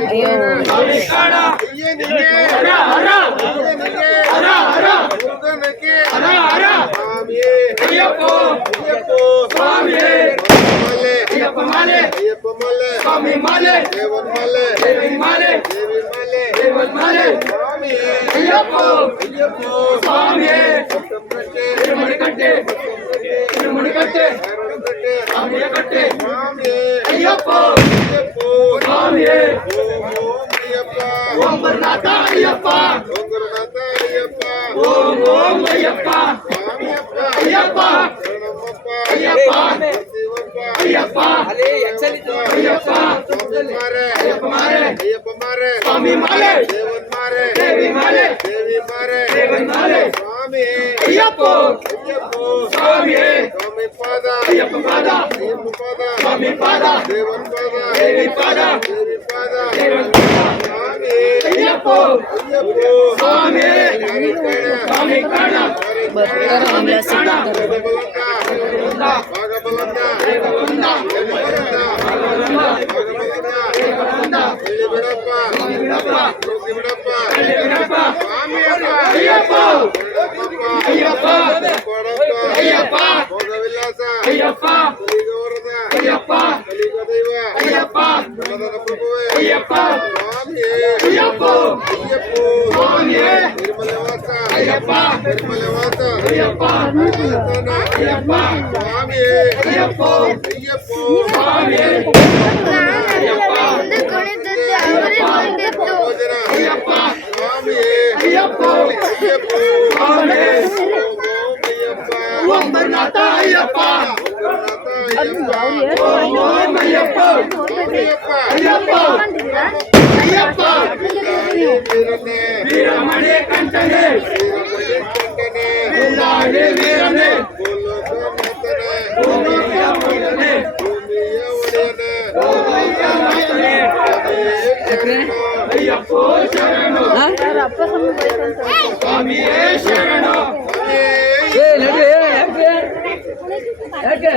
ಅಯ್ಯೋ ಸ್ವಾಮಿ ಮಾಲೆ ದೇವಿ ಮಾಲೆ ಅಯ್ಯಪ್ಪ ಸ್ವಾಮಿ ತಿರುಮಣಿಕಟ್ಟೆ ಸ್ವಾಮಿಯ ಕಟ್ಟೆ ಅಯ್ಯಪ್ಪ ಸ್ವಾಮಿ ಓಂಬರನಾಥ ಅಯ್ಯಪ್ಪ ಓಂ ಅಯ್ಯಪ್ಪ ಅಯ್ಯಪ್ಪ ಅಯ್ಯಪ್ಪ ಅಯ್ಯಪ್ಪ ಅಯ್ಯಪ್ಪ ಸ್ವಾಮಿ ಮಾಲೆ ದೇವಿ ಮಾಲೆ ಸ್ವಾಮಿ ಅಯ್ಯಪ್ಪ ಸ್ವಾಮಿ ಅಯ್ಯಪ್ಪ ಪಾದ ಸ್ವಾಮಿ ಪಾದ ದೇವಿ ಪಾದ ಅಯ್ಯಪ್ಪ ಸ್ವಾಮಿ ಸ್ವಾಮಿ ಕಾಣ ಓಂಬರನಾಥ ಅಯ್ಯಪ್ಪ ಅಯ್ಯಪ್ಪ ಅಯ್ಯಪ್ಪ ವೀರಮಣಿ ಕಂಠನೆ ವೀರನೇ ಅಯ್ಯಪ್ಪ ಶರಣು ಸ್ವಾಮಿಯೇ ಶರಣು ಯಾಕೆ